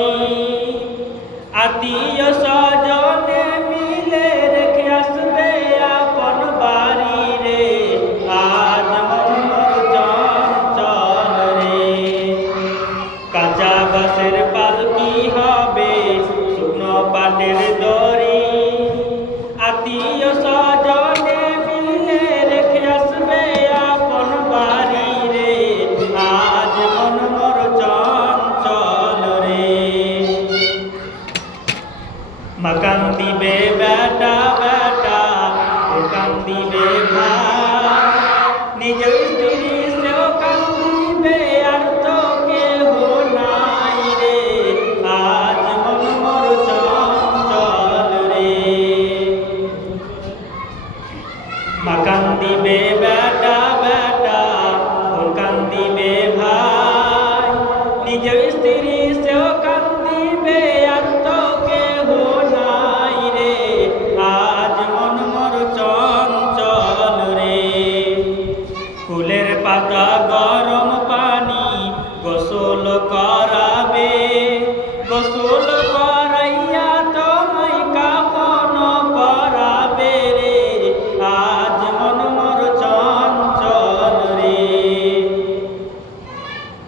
দরি আত্মীয় স্বজনে মিলে রেখে আসবে আপন বাড়ি রে আজ মন মোর চঞ্চল রে কাঁচা বাঁশের পালকি হবে শুকনো পাটের দড়ি আত্মীয় স্বজনে মিলে রেখে আসবে আপন বাড়ি রে আজ মন মোর চঞ্চল রে মাকান দিবে বেটা বেটা কান দিবে ভাই নিজ স্ত্রী সেও কান দিবে আর তো কেহ নাই রে আজ মন মোর চঞ্চল রে মাকান দিবে বেটা বেটা কান দিবে ভাই নিজ স্ত্রী সেও কান দিবে আর তো কেহ নাই রে আজ মন মোর চঞ্চল রে ফুলের পাতা গরম পানি গোসল করাবে গোসল করাইয়া তোমায় কাফন পরাবে রে আজ মন মোর চঞ্চল রে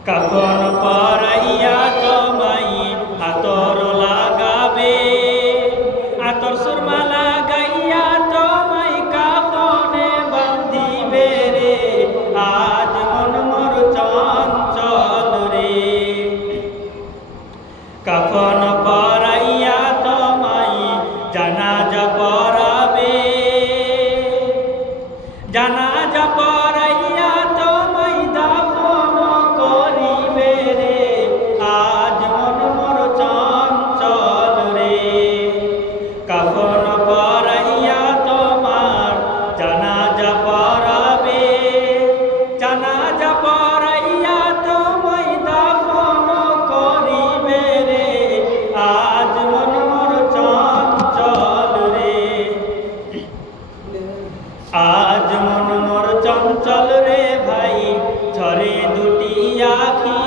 কাফন পরাইয়া তোমায় আতর লাগাবে আতর সুরমা লাগাইয়া তোমায় কাফনে বান্ধিবে রে আজ মন মোর চঞ্চল রে কাফন পরাইয়া তোমায় জানাজা পরাবে জানাজা পরাইয়া তোমায় দাফন করিবে রে আজ মন মোর চঞ্চল রে কাফন পরাইয়া তোমার জানাজা পরাবে জানাজা পরাইয়া তোমায় দাফন করিবে রে আজ মন মোর চঞ্চল রে আজ মন মোর চঞ্চল রে ভাই ঝরে দুটি আখি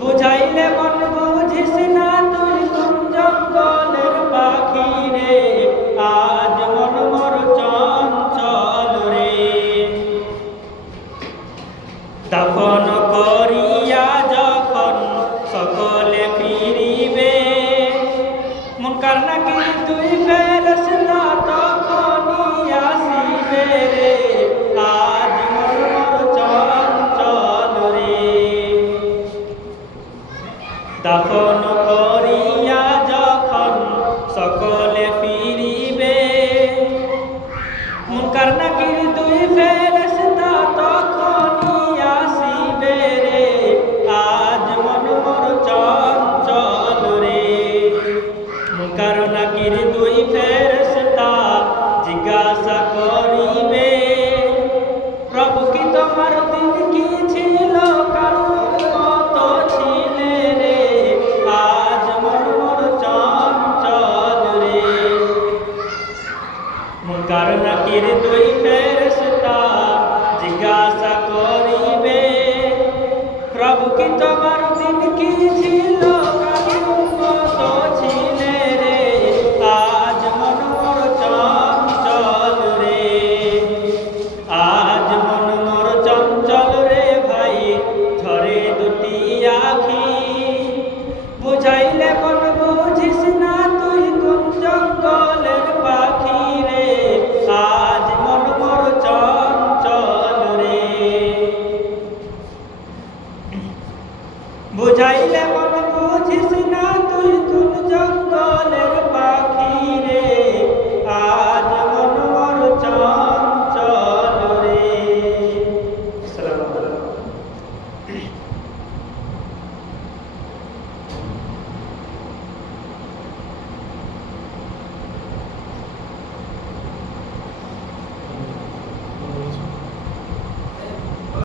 বুঝাইলে মন বুঝিস না তুই কোন জঙ্গলের পাখি রে আজ মন মোর চঞ্চল রে দাফন করিয়া যখন সকলে ফিরিবে মুনকার নাকির তুই ফেরেশতা তখনই আসিবে রে আজ মন মোর চঞ্চল রে দাফন করিয়া যখন সকলে ফিরিবে মুনকার নাকির তুই